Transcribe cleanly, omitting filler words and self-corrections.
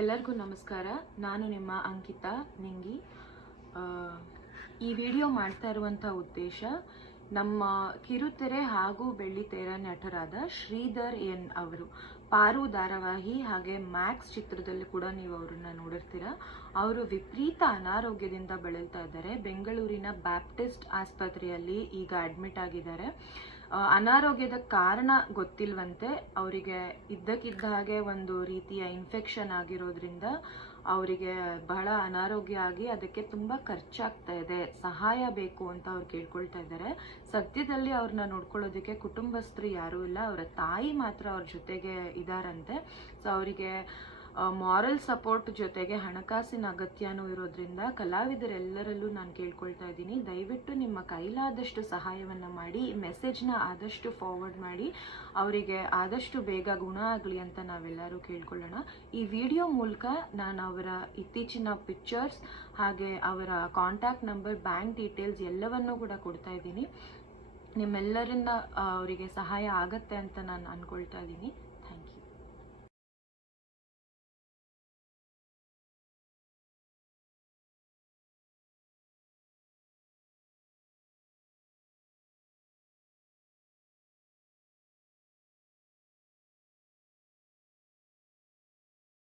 ಎಲ್ಲರಿಗೂ ನಮಸ್ಕಾರ. ನಾನು ನಿಮ್ಮ ಅಂಕಿತಾ ನಿಂಗಿ. ಈ ವಿಡಿಯೋ ಮಾಡ್ತಾ ಇರುವಂಥ ಉದ್ದೇಶ ನಮ್ಮ ಕಿರುತೆರೆ ಹಾಗೂ ಬೆಳ್ಳಿತೆರೆ ನಟರಾದ ಶ್ರೀಧರ್ ಎನ್ ಅವರು ಪಾರು ಧಾರಾವಾಹಿ ಹಾಗೆ ಮ್ಯಾಕ್ಸ್ ಚಿತ್ರದಲ್ಲಿ ಕೂಡ ನೀವು ಅವರನ್ನ ನೋಡಿರ್ತೀರ. ಅವರು ವಿಪರೀತ ಅನಾರೋಗ್ಯದಿಂದ ಬಳಲ್ತಾ ಇದ್ದಾರೆ. ಬೆಂಗಳೂರಿನ ಬ್ಯಾಪ್ಟಿಸ್ಟ್ ಆಸ್ಪತ್ರೆಯಲ್ಲಿ ಈಗ ಅಡ್ಮಿಟ್ ಆಗಿದ್ದಾರೆ. ಅನಾರೋಗ್ಯದ ಕಾರಣ ಗೊತ್ತಿಲ್ವಂತೆ. ಅವರಿಗೆ ಇದ್ದಕ್ಕಿದ್ದ ಹಾಗೆ ಒಂದು ರೀತಿಯ ಇನ್ಫೆಕ್ಷನ್ ಆಗಿರೋದ್ರಿಂದ ಅವರಿಗೆ ಬಹಳ ಅನಾರೋಗ್ಯ ಆಗಿ ಅದಕ್ಕೆ ತುಂಬ ಖರ್ಚಾಗ್ತಾ ಇದೆ, ಸಹಾಯ ಬೇಕು ಅಂತ ಅವ್ರು ಕೇಳ್ಕೊಳ್ತಾ ಇದ್ದಾರೆ. ಸದ್ಯದಲ್ಲಿ ಅವ್ರನ್ನ ನೋಡ್ಕೊಳ್ಳೋದಕ್ಕೆ ಕುಟುಂಬಸ್ಥರು ಯಾರೂ ಇಲ್ಲ, ಅವರ ತಾಯಿ ಮಾತ್ರ ಅವ್ರ ಜೊತೆಗೆ ಇದಾರಂತೆ. ಸೊ ಅವರಿಗೆ ಮಾರಲ್ ಸಪೋರ್ಟ್ ಜೊತೆಗೆ ಹಣಕಾಸಿನ ಅಗತ್ಯನೂ ಇರೋದ್ರಿಂದ ಕಲಾವಿದರೆಲ್ಲರಲ್ಲೂ ನಾನು ಕೇಳ್ಕೊಳ್ತಾ ಇದ್ದೀನಿ, ದಯವಿಟ್ಟು ನಿಮ್ಮ ಕೈಲಾದಷ್ಟು ಸಹಾಯವನ್ನು ಮಾಡಿ, ಈ ಮೆಸೇಜ್ನ ಆದಷ್ಟು ಫಾರ್ವರ್ಡ್ ಮಾಡಿ, ಅವರಿಗೆ ಆದಷ್ಟು ಬೇಗ ಗುಣ ಆಗಲಿ ಅಂತ ನಾವೆಲ್ಲರೂ ಕೇಳ್ಕೊಳ್ಳೋಣ. ಈ ವಿಡಿಯೋ ಮೂಲಕ ನಾನು ಅವರ ಇತ್ತೀಚಿನ ಪಿಕ್ಚರ್ಸ್ ಹಾಗೆ ಅವರ ಕಾಂಟ್ಯಾಕ್ಟ್ ನಂಬರ್, ಬ್ಯಾಂಕ್ ಡೀಟೇಲ್ಸ್ ಎಲ್ಲವನ್ನೂ ಕೂಡ ಕೊಡ್ತಾ ಇದ್ದೀನಿ. ನಿಮ್ಮೆಲ್ಲರಿಂದ ಅವರಿಗೆ ಸಹಾಯ ಆಗತ್ತೆ ಅಂತ ನಾನು ಅಂದ್ಕೊಳ್ತಾ ಇದ್ದೀನಿ.